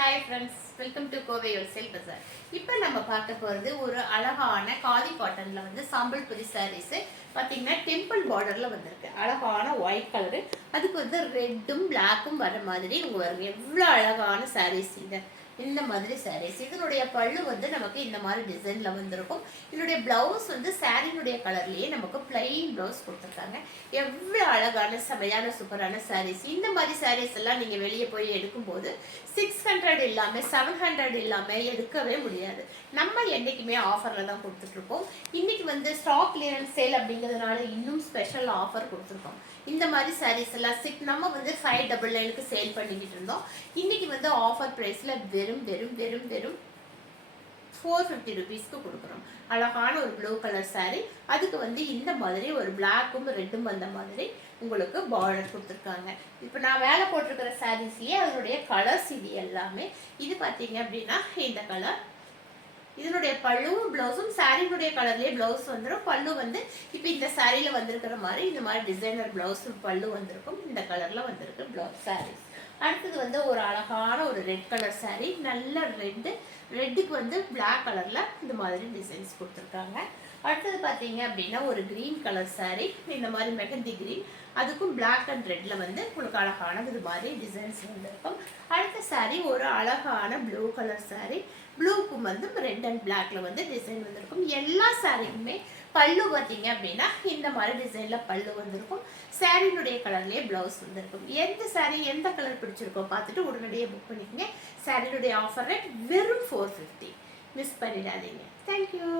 Hi friends, welcome to Kovai wholesale பஜார். இப்போ நம்ம பார்க்க போகிறது ஒரு அழகான காதி காட்டனில் வந்து சாம்பல் பொரி சாரீஸு. பார்த்தீங்கன்னா டெம்பிள் பார்டரில் வந்திருக்கு. அழகான ஒயிட் கலரு, அதுக்கு வந்து ரெட்டும் பிளாக்கும் வர மாதிரி உங்கள் வருங்க. எவ்வளோ அழகான சாரீஸ் இந்த மாதிரி சாரீஸ். இதனுடைய பல்லு வந்து நமக்கு இந்த மாதிரி டிசைனில் வந்திருக்கும். இதனுடைய ப்ளவுஸ் வந்து சாரினுடைய கலர்லேயே நமக்கு பிளைன் ப்ளவுஸ் கொடுத்துருக்காங்க. எவ்வளோ அழகான செமையான சூப்பரான சாரீஸ். இந்த மாதிரி சாரீஸ் எல்லாம் நீங்கள் வெளியே போய் எடுக்கும்போது 600 இல்லாமல் 700 இல்லாமல் எடுக்கவே முடியாது. நம்ம என்றைக்குமே ஆஃபரில் தான் கொடுத்துட்ருக்கோம். இன்றைக்கி வந்து ஸ்டாக் கிளியரன்ஸ் சேல் அப்படிங்கிறதுனால இன்னும் ஸ்பெஷல் ஆஃபர் கொடுத்துருக்கோம். இந்த மாதிரி சாரீஸ் எல்லாம் நம்ம வந்து 599க்கு சேல் பண்ணிக்கிட்டு இருந்தோம். இன்றைக்கி வந்து ஆஃபர் ப்ரைஸில் வெறும் 450 ருபீஸ்க்கு கொடுக்குறோம். அழகான ஒரு ப்ளூ கலர் சாரீ, அதுக்கு வந்து இந்த மாதிரி ஒரு பிளாக்கும் ரெட்டும் வந்த மாதிரி உங்களுக்கு பார்டர் கொடுத்துருக்காங்க. இப்போ நான் வேலை போட்டிருக்கிற சாரீஸ்லேயே அதனுடைய கலர்ஸ் இது எல்லாமே. இது பார்த்தீங்க அப்படின்னா இந்த கலர், இதனுடைய பல்லுவும் ப்ளவுஸும் சாரினுடைய கலர்லேயே ப்ளவுஸ் வந்துடும். பல்லு வந்து இப்போ இந்த சாரியில் வந்திருக்கிற மாதிரி இந்த மாதிரி டிசைனர் ப்ளவுஸ் பல்லு வந்திருக்கும். இந்த கலரில் வந்திருக்கு ப்ளவுஸ் சாரீஸ். அடுத்தது வந்து ஒரு அழகான ஒரு ரெட் கலர் சாரீ, நல்ல ரெட்டுக்கு வந்து பிளாக் கலரில் இந்த மாதிரி டிசைன்ஸ் கொடுத்துருக்காங்க. அடுத்தது பார்த்தீங்க அப்படின்னா ஒரு க்ரீன் கலர் சாரீ, இந்த மாதிரி மெஹந்தி க்ரீன், அதுக்கும் பிளாக் அண்ட் ரெட்டில் வந்து உங்களுக்கு அழகான இது மாதிரி டிசைன்ஸ் வந்துருக்கும். அடுத்த சாரீ ஒரு அழகான ப்ளூ கலர் சாரீ, ப்ளூக்கும் வந்து ரெட் அண்ட் பிளாக்ல வந்து டிசைன் வந்திருக்கும். எல்லா சாரீக்குமே பல்லு பார்த்தீங்க அப்படின்னா இந்த மாதிரி டிசைனில் பல்லு வந்திருக்கும். சாரினுடைய கலர்லேயே ப்ளவுஸ் வந்திருக்கும். எந்த சாரீ எந்த கலர் பிடிச்சிருக்கோ பார்த்துட்டு உடனடியாக புக் பண்ணிக்கோங்க. சாரினுடைய ஆஃபர் ரேட் வெறும் 450. மிஸ் பண்ணிடாதீங்க. தேங்க்யூ.